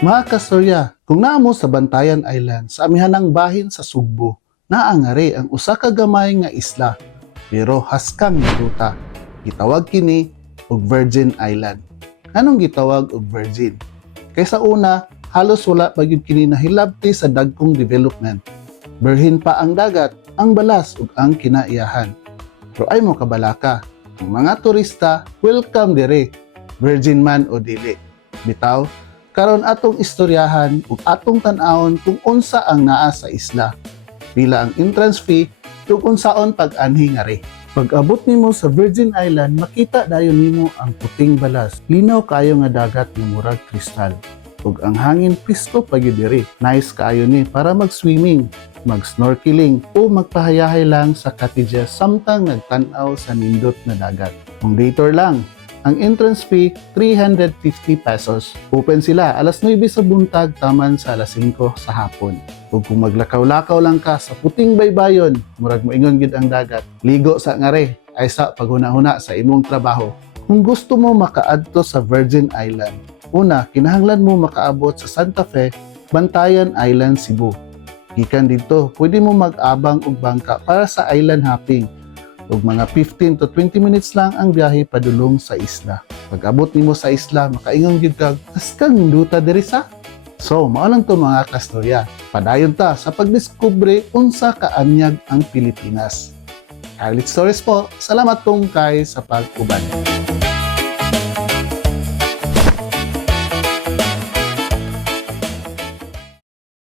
Mga kastorya, kung naamo sa Bantayan Island sa amihanang bahin sa Sugbo, naangari ang usa ka gamay nga isla, pero haskang ruta. Gitawag kini og Virgin Island. Anong gitawag og Virgin? Kaysa una, halos wala pa gyud kini nahilabti sa dagkong development. Berhin pa ang dagat, ang balas ug ang kinaiyahan. Pero ay mo kabalaka, ang mga turista welcome dire, virgin man o dili. Bitaw, karon atong istoryahan ug atong tan-awon kung unsa ang naa sa isla. Pila ang entrance fee ug unsaon pag-anhi nga re. Pag abot nimo sa Virgin Island, makita dayon nimo ang puting balas. Linaw kayo nga dagat nga murag kristal. Ug ang hangin pisto pa gyud diri. Nice kaayo ni para mag-swimming, mag-snorkeling o magpahayahay lang sa cottages samtang nagtan-aw sa nindot na dagat. Kung day tour lang, ang entrance fee 350 pesos. Open sila alas 9 sa buntag taman sa alas 5 sa hapon. Ug kung maglakaw-lakaw lang ka sa puting baybayon, murag moingon gid ang dagat. Ligo sa ngare ay sa paghuna-huna sa imong trabaho. Kung gusto mo makaadto sa Virgin Island, una, kinahanglan mo makaabot sa Santa Fe, Bantayan Island, Cebu. Gikan dito, pwede mo mag-abang og bangka para sa island hopping. Ug mga 15 to 20 minutes lang ang biyahe padulong sa isla. Pag abot nimo sa isla, makaingon gyud kag haskang duta diri sa. So, mao lang to mga kastorya. Padayon ta sa pagdiskubre unsa kaanyag ang Pilipinas. Carlit Stories po. Salamat kong kay sa pag-uban.